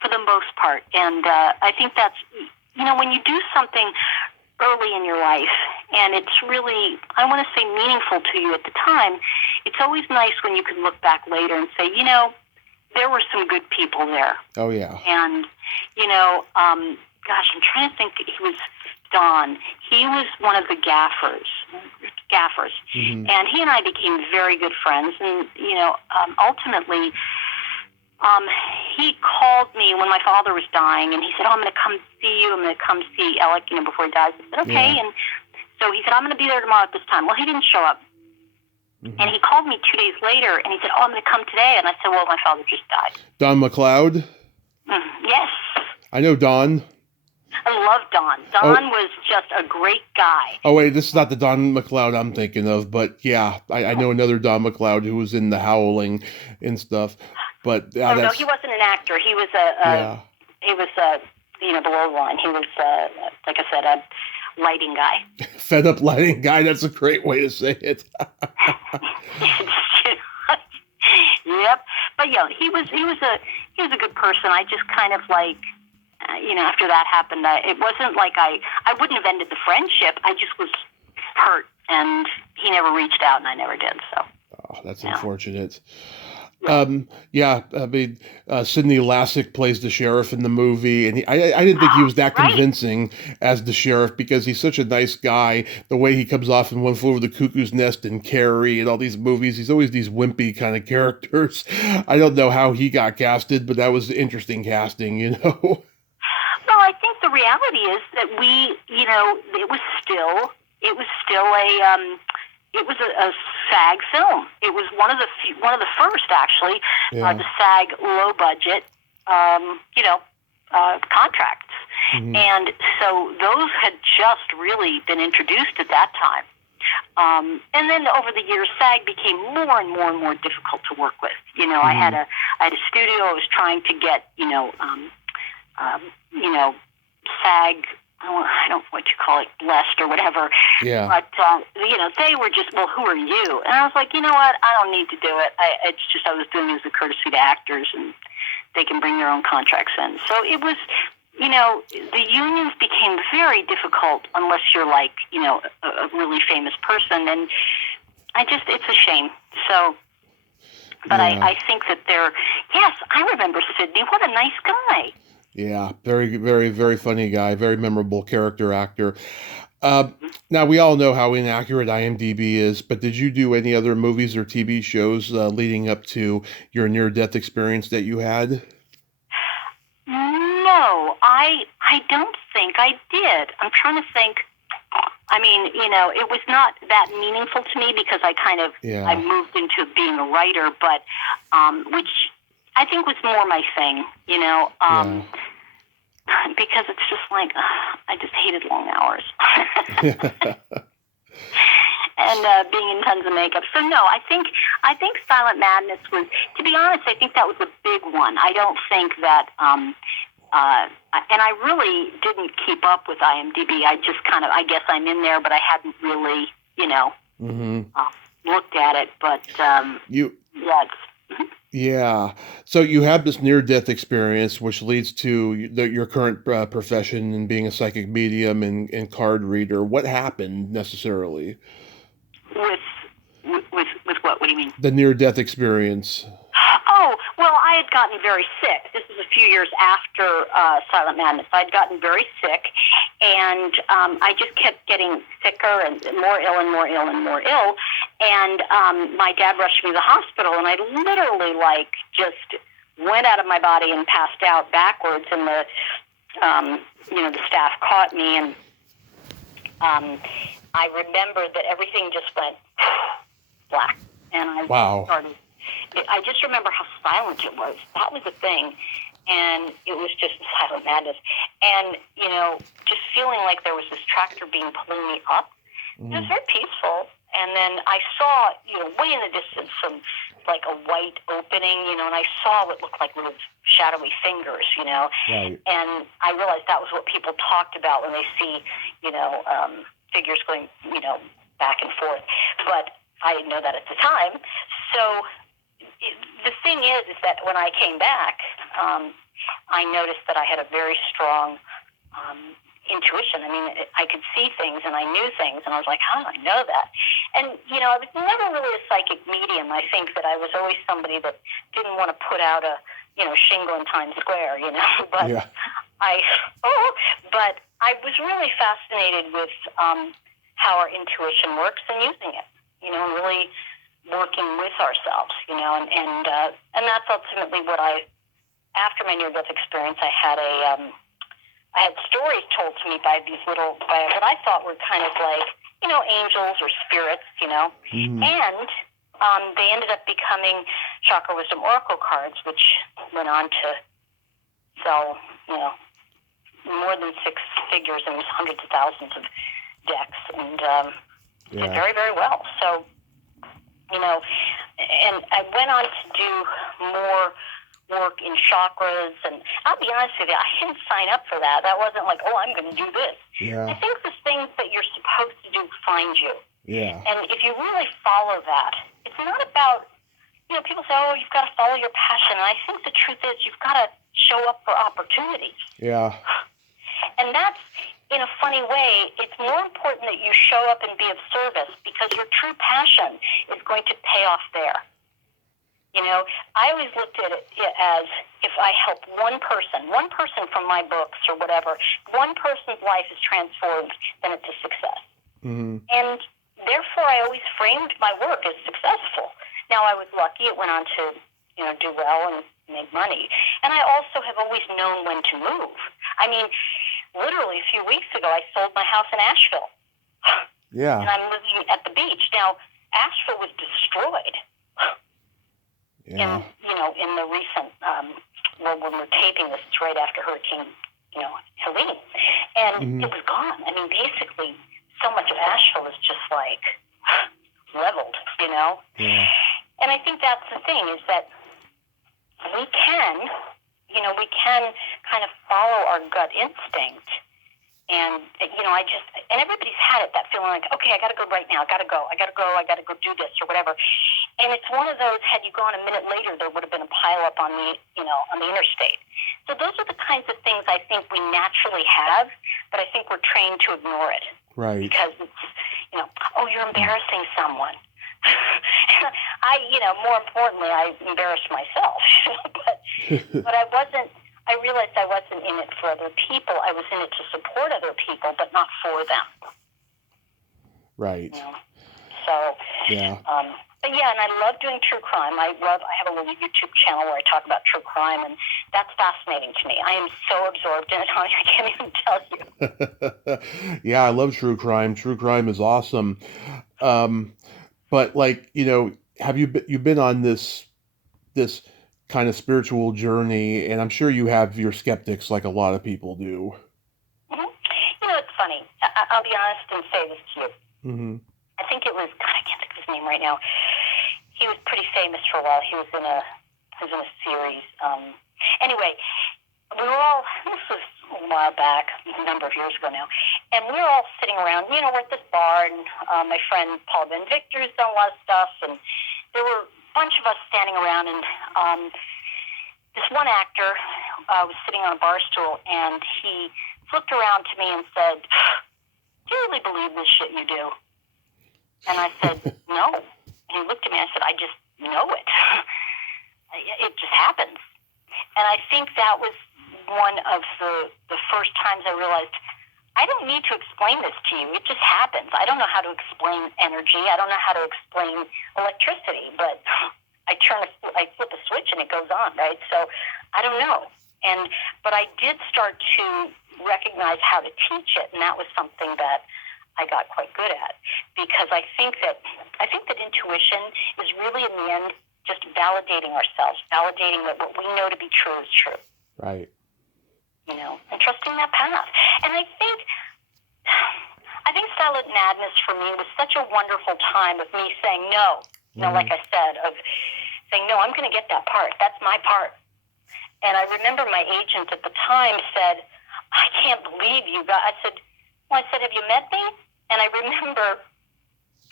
for the most part. And I think that's, when you do something early in your life and it's really, I want to say, meaningful to you at the time, it's always nice when you can look back later and say, there were some good people there. Oh, yeah. And, I'm trying to think. He was Don. He was one of the gaffers. Mm-hmm. And he and I became very good friends. And, ultimately, he called me when my father was dying, and he said, "Oh, I'm going to come see you. I'm going to come see Alec, before he dies." I said, "Okay." Yeah. And so he said, "I'm going to be there tomorrow at this time." Well, he didn't show up. Mm-hmm. And he called me 2 days later, and he said, "Oh, I'm going to come today." And I said, "Well, my father just died." Don McLeod? Yes. I know Don. I love Don. Don was just a great guy. Oh, wait, this is not the Don McLeod I'm thinking of, but yeah, I know another Don McLeod who was in The Howling and stuff. But no, he wasn't an actor. He was below the line. He was, like I said, a lighting guy. Fed up lighting guy. That's a great way to say it. Yep. But yeah, he was a good person. I just kind of like, after that happened, it wasn't like I wouldn't have ended the friendship. I just was hurt, and he never reached out, and I never did. So. Oh, that's unfortunate. Sidney Lassick plays the sheriff in the movie, and I didn't think he was that convincing as the sheriff, because he's such a nice guy. The way he comes off in One Flew Over the Cuckoo's Nest and Carrie and all these movies, he's always these wimpy kind of characters. I don't know how he got casted, but that was interesting casting, Well, I think the reality is that it was still a SAG film. It was one of the first, actually, the SAG low budget, contracts. Mm-hmm. And so those had just really been introduced at that time. And then over the years, SAG became more and more and more difficult to work with. Mm-hmm. I had a studio. I was trying to get, SAG, I don't know what you call it, blessed or whatever. Yeah. But, they were just, well, who are you? And I was like, you know what? I don't need to do it. It's just I was doing it as a courtesy to actors, and they can bring their own contracts in. So it was the unions became very difficult unless you're like, a really famous person. And it's a shame. So, but Yeah. I think that yes, I remember Sidney. What a nice guy. Yeah, very, very, very funny guy, very memorable character actor. Now, we all know how inaccurate IMDb is, but did you do any other movies or TV shows leading up to your near-death experience that you had? No, I don't think I did. I'm trying to think. I mean, it was not that meaningful to me because I moved into being a writer, but which I think was more my thing, because it's just like I just hated long hours. And being in tons of makeup. So no, I think Silent Madness was, to be honest, I think that was a big one. I don't think that, and I really didn't keep up with IMDb. I just I guess I'm in there, but I hadn't really, looked at it. But Yeah. So you have this near-death experience, which leads to your current profession and being a psychic medium and card reader. What happened necessarily? With what? What do you mean? The near-death experience. Oh, well, I had gotten very sick. This was a few years after Silent Madness. I'd gotten very sick, and I just kept getting sicker and more ill and more ill and more ill. And my dad rushed me to the hospital, and I literally, just went out of my body and passed out backwards, and the staff caught me, and I remember that everything just went black, and I started. I just remember how silent it was. That was the thing. And it was just Silent Madness. And, just feeling like there was this tractor being pulling me up. It was very peaceful. And then I saw, way in the distance like a white opening, and I saw what looked like little shadowy fingers, Right. And I realized that was what people talked about when they see, figures going, back and forth. But I didn't know that at the time. So the thing is that when I came back, I noticed that I had a very strong intuition. I mean, I could see things and I knew things, and I was like, how do I know that? And, I was never really a psychic medium. I think that I was always somebody that didn't want to put out a, shingle in Times Square, but Yeah. but I was really fascinated with how our intuition works and using it, and really working with ourselves, and that's ultimately what after my near-death experience, I had stories told to me by what I thought were kind of like, angels or spirits, Mm-hmm. And they ended up becoming Chakra Wisdom Oracle cards, which went on to sell, more than six figures and hundreds of thousands of decks, and did very, very well. So, and I went on to do more work in chakras, and I'll be honest with you, I didn't sign up for that. That wasn't like, I'm going to do this. Yeah. I think the things that you're supposed to do find you. Yeah. And if you really follow that, it's not about, people say, you've got to follow your passion. And I think the truth is you've got to show up for opportunities. Yeah. And that's, in a funny way, it's more important that you show up and be of service, because your true passion is going to pay off there. I always looked at it as, if I help one person from my books or whatever, one person's life is transformed, then it's a success. Mm-hmm. And therefore, I always framed my work as successful. Now, I was lucky. It went on to, do well and make money. And I also have always known when to move. I mean, literally a few weeks ago, I sold my house in Asheville. Yeah. And I'm living at the beach. Now, Asheville was destroyed. Yeah. In the recent, when we're taping this, it's right after Hurricane, Helene. And it was gone. I mean, basically, so much of Asheville is just like leveled, Yeah. And I think that's the thing, is that we can kind of follow our gut instinct. And, and everybody's had it, that feeling like, okay, I got to go right now. I got to go do this or whatever. And it's one of those, had you gone a minute later, there would have been a pileup on the interstate. So those are the kinds of things I think we naturally have, but I think we're trained to ignore it. Right. Because it's, oh, you're embarrassing someone. More importantly, I embarrassed myself. but I realized I wasn't in it for other people. I was in it to support other people, but not for them. Right. So, yeah. But yeah, and I love doing true crime. I have a little YouTube channel where I talk about true crime, and that's fascinating to me. I am so absorbed in it, honey, I can't even tell you. Yeah, I love true crime. True crime is awesome. But have you've been on this kind of spiritual journey, and I'm sure you have your skeptics like a lot of people do. Mm-hmm. It's funny. I'll be honest and say this to you. Mm-hmm. I think it was, God, I can't think of his name right now. He was pretty famous for a while. He was in a series. Anyway, we were all, this was a while back, a number of years ago now, and we were all sitting around, we're at this bar, and my friend Paul Ben Victor's done a lot of stuff, and there were a bunch of us standing around, and this one actor was sitting on a bar stool, and he flipped around to me and said, "Do you really believe this shit you do?" And I said, "No." And he looked at me and I said, "I just know it. It just happens." And I think that was one of the first times I realized I don't need to explain this to you. It just happens. I don't know how to explain energy. I don't know how to explain electricity, but I flip a switch and it goes on, right? So I don't know. But I did start to recognize how to teach it, and that was something that I got quite good at, because I think that intuition is really, in the end, just validating ourselves, validating that what we know to be true is true. Right. And trusting that path. And I think Silent Madness for me was such a wonderful time of me saying no. Like I said, of saying, no, I'm going to get that part. That's my part. And I remember my agent at the time said, "I can't believe you got," I said, "Have you met me?" And I remember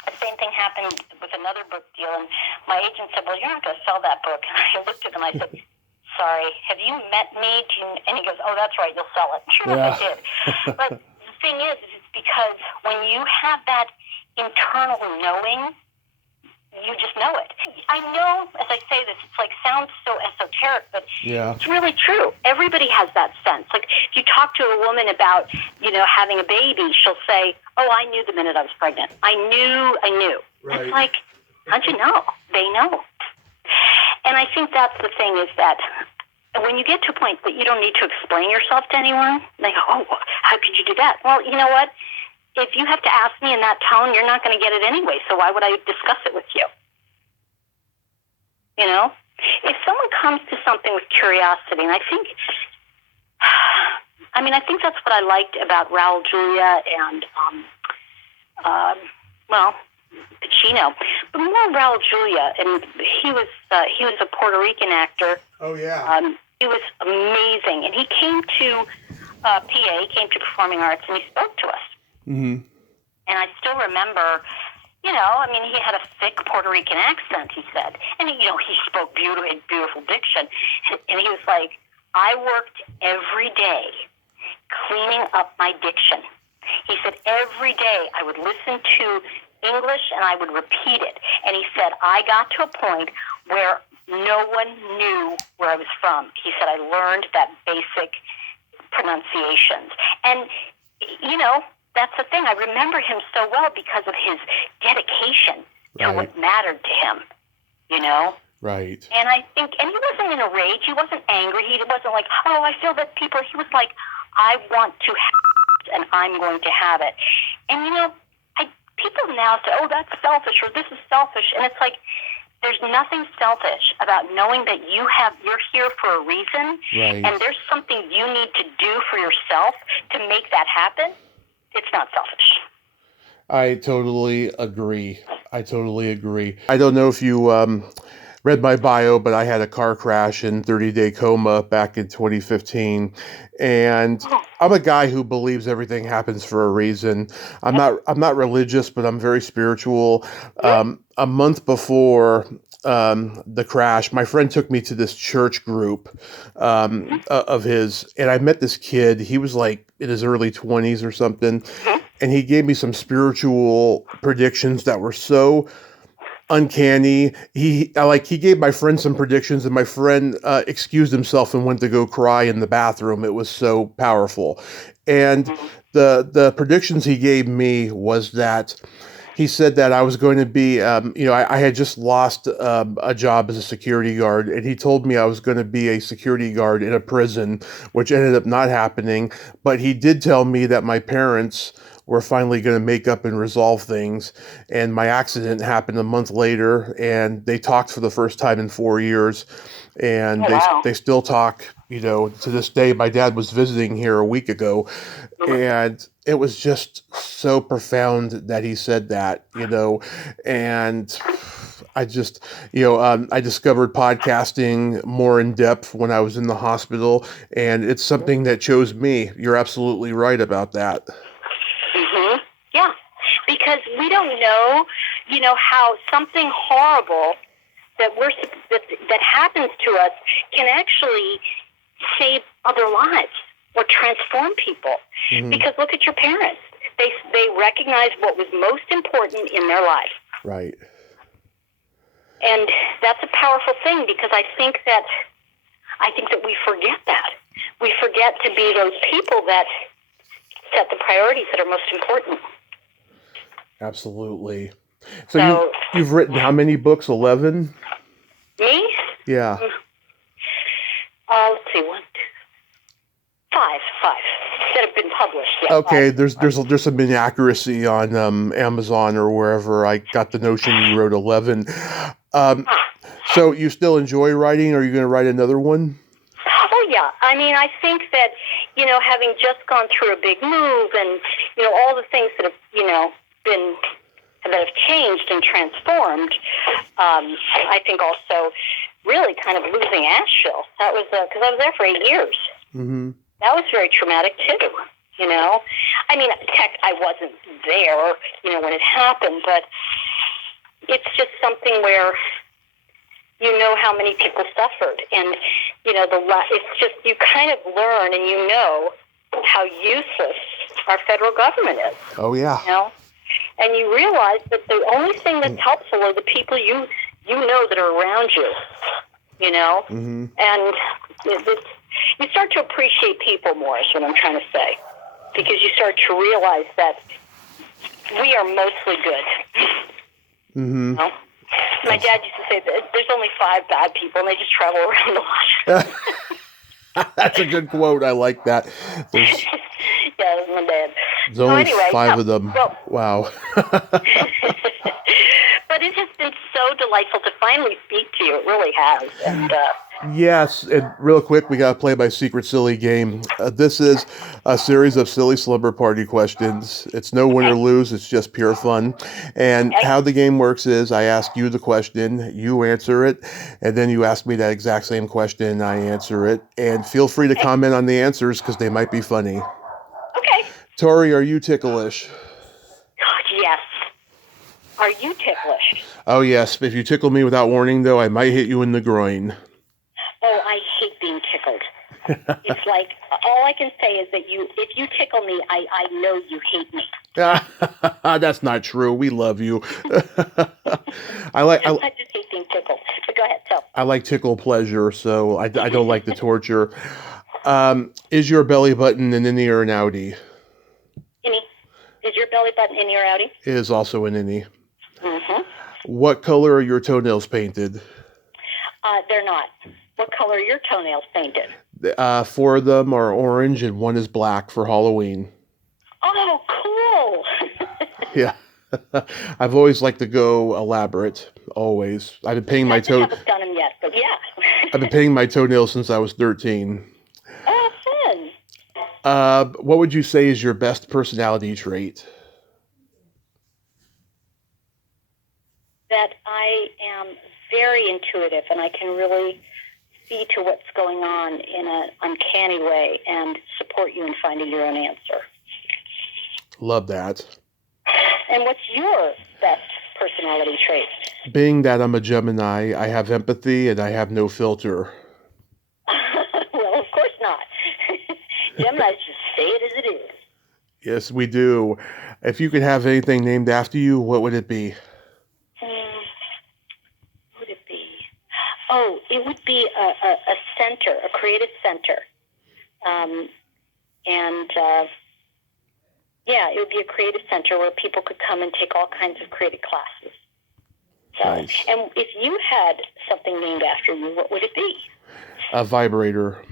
the same thing happened with another book deal, and my agent said, "Well, you're not going to sell that book." And I looked at him, I said, "Sorry, have you met me?" And he goes, "Oh, that's right, you'll sell it." Sure enough, I did. But the thing is, it's because when you have that internal knowing, you just know it. I know, as I say this, it's sounds so esoteric, but it's really true. Everybody has that sense. Like, if you talk to a woman about, having a baby, she'll say, "Oh, I knew the minute I was pregnant. I knew. Right. It's like, how'd you know? They know. And I think that's the thing, is that when you get to a point that you don't need to explain yourself to anyone, they go, "Oh, how could you do that?" Well, you know what? If you have to ask me in that tone, you're not going to get it anyway, so why would I discuss it with you? If someone comes to something with curiosity, and I think that's what I liked about Raul Julia and, Pacino, but more Raul Julia, and he was a Puerto Rican actor. Oh, yeah. He was amazing, and he came to PA, came to Performing Arts, and he spoke to us. Mm-hmm. And I still remember, he had a thick Puerto Rican accent, he said. And, he spoke beautiful diction. And he was like, "I worked every day cleaning up my diction." He said, every day I would listen to English and I would repeat it. And he said, I got to a point where no one knew where I was from. He said, I learned that basic pronunciations. And, that's the thing. I remember him so well because of his dedication to what mattered to him, Right. And I think, and he wasn't in a rage. He wasn't angry. He wasn't like, "Oh, I feel that people," he was like, "I want to have it and I'm going to have it." And, people now say, "Oh, that's selfish," or "This is selfish." And it's like, there's nothing selfish about knowing that you're here for a reason, and there's something you need to do for yourself to make that happen. It's not selfish. I totally agree. I don't know if you read my bio, but I had a car crash and 30-day coma back in 2015. And I'm a guy who believes everything happens for a reason. I'm not religious, but I'm very spiritual. A month before the crash, my friend took me to this church group of his, and I met this kid. He was like in his early 20s or something, and he gave me some spiritual predictions that were so uncanny. He gave my friend some predictions, and my friend excused himself and went to go cry in the bathroom. It was so powerful. And the predictions he gave me was that he said that I was going to be, I had just lost a job as a security guard, and he told me I was going to be a security guard in a prison, which ended up not happening. But he did tell me that my parents were finally going to make up and resolve things, and my accident happened a month later, and they talked for the first time in 4 years, and they still talk, to this day. My dad was visiting here a week ago, and it was just so profound that he said that, and I just, I discovered podcasting more in depth when I was in the hospital, and it's something that chose me. You're absolutely right about that. Yeah, because we don't know, how something horrible that happens to us can actually save other lives or transform people. Because look at your parents; they recognized what was most important in their life. Right. And that's a powerful thing, because I think that we forget that. We forget to be those people that set the priorities that are most important. Absolutely. So you've written how many books? 11? Me? Yeah. Let's see, 5 that have been published. Yeah, okay, 5. there's some inaccuracy on Amazon or wherever. I got the notion you wrote 11. So you still enjoy writing? Are you going to write another one? Oh, yeah. I mean, I think that, having just gone through a big move and, all the things that have, that have changed and transformed, I think also really kind of losing Asheville. That was, because I was there for 8 years. Mm-hmm. That was very traumatic too, I mean, I wasn't there, when it happened, but it's just something where how many people suffered, and it's just, you kind of learn and how useless our federal government is. Oh yeah. And you realize that the only thing that's helpful are the people you that are around you. Mm-hmm. And you start to appreciate people more, is what I'm trying to say, because you start to realize that we are mostly good. Mm-hmm. My dad used to say that there's only 5 bad people, and they just travel around a lot. That's a good quote. I like that. Yeah, that was my dad. There's only 5 of them. Well, wow. But it has been so delightful to finally speak to you. It really has. And yes, and real quick, we got to play my secret silly game. This is a series of silly slumber party questions. It's no win or lose. It's just pure fun. And how the game works is I ask you the question, you answer it, and then you ask me that exact same question, and I answer it. And feel free to comment on the answers because they might be funny. Okay. Tori, are you ticklish? Yes. Are you ticklish? Oh, yes. If you tickle me without warning, though, I might hit you in the groin. Oh, I hate being tickled. It's like, all I can say is that if you tickle me, I know you hate me. That's not true. We love you. I just hate being tickled. But go ahead, so. I like tickle pleasure, so I don't like the torture. Is your belly button an innie or an outie? Innie. Is your belly button innie or outie? It is also an innie. Mm-hmm. What color are your toenails painted? They're not. What color are your toenails painted? 4 of them are orange and 1 is black for Halloween. Oh, cool. Yeah. I've always liked to go elaborate. Always. I've been painting my toe. I haven't done them yet, but yeah. I've been painting my toenails since I was 13. Oh, fun. What would you say is your best personality trait? That I am very intuitive, and I can really see to what's going on in an uncanny way and support you in finding your own answer. Love that. And what's your best personality trait? Being that I'm a Gemini, I have empathy and I have no filter. Well, of course not. Geminis just say it as it is. Yes, we do. If you could have anything named after you, what would it be? What would it be? Oh, it would be a center, a creative center. It would be a creative center where people could come and take all kinds of creative classes. So, Nice. And if you had something named after you, what would it be? A vibrator.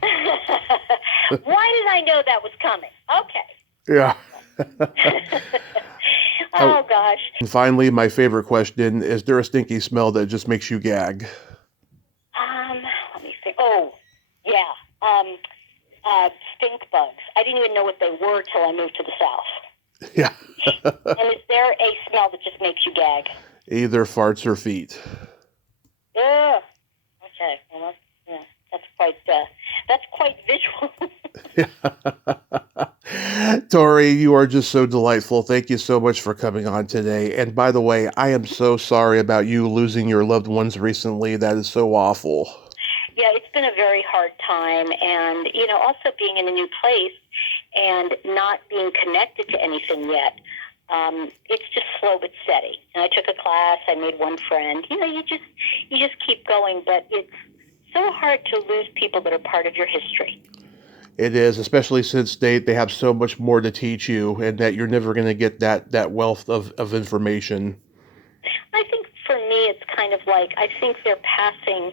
Why did I know that was coming? Okay. Yeah. Oh, gosh. And finally, my favorite question, is there a stinky smell that just makes you gag? Let me think. Oh, yeah. Stink bugs. I didn't even know what they were till I moved to the South. Yeah. And is there a smell that just makes you gag? Either farts or feet. Ugh. Okay. Well, that's quite visual. Tori, you are just so delightful. Thank you so much for coming on today. And by the way, I am so sorry about you losing your loved ones recently. That is so awful. Yeah, it's been a very hard time. And, also being in a new place and not being connected to anything yet. It's just slow but steady. And I took a class. I made one friend. You just keep going. But it's so hard to lose people that are part of your history. It is, especially since they have so much more to teach you, and that you're never going to get that wealth of information. I think for me, it's kind of like, I think they're passing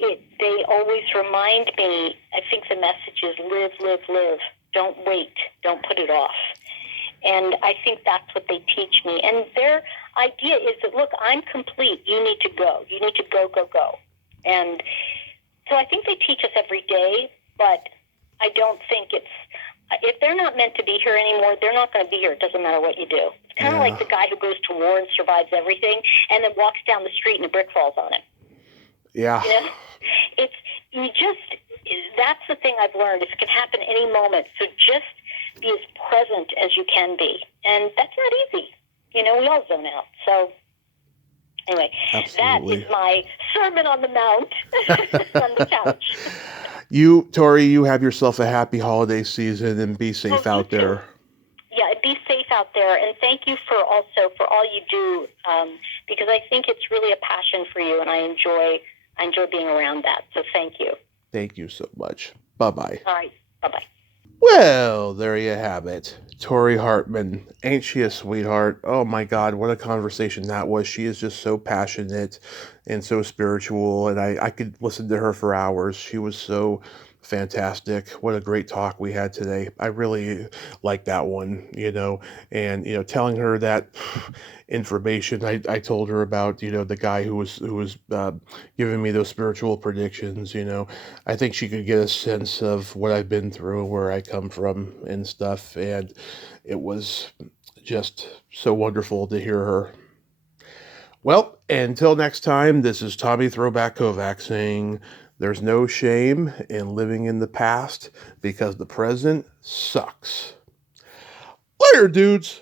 it. They always remind me, I think the message is live, live, live. Don't wait. Don't put it off. And I think that's what they teach me. And their idea is that, look, I'm complete. You need to go. You need to go, go, go. And so I think they teach us every day, but I don't think if they're not meant to be here anymore, they're not going to be here. It doesn't matter what you do. It's kind of like the guy who goes to war and survives everything and then walks down the street and a brick falls on him. Yeah. That's the thing I've learned. It can happen any moment. So just be as present as you can be. And that's not easy. We all zone out. So anyway, Absolutely. That is my Sermon on the Mount on the couch. Tori, you have yourself a happy holiday season and be safe out there. Too. Yeah, be safe out there. And thank you for all you do, because I think it's really a passion for you, and I enjoy being around that. So thank you. Thank you so much. Bye-bye. All right. Bye-bye. Well, there you have it. Tori Hartman. Ain't she a sweetheart? Oh my God, what a conversation that was. She is just so passionate and so spiritual, and I could listen to her for hours. She was so fantastic. What a great talk we had today. I really like that one, and, telling her that information I told her about, the guy who was giving me those spiritual predictions, I think she could get a sense of what I've been through, where I come from and stuff. And it was just so wonderful to hear her. Well, until next time, this is Tommy Throwback Kovac saying, there's no shame in living in the past because the present sucks. Later, dudes.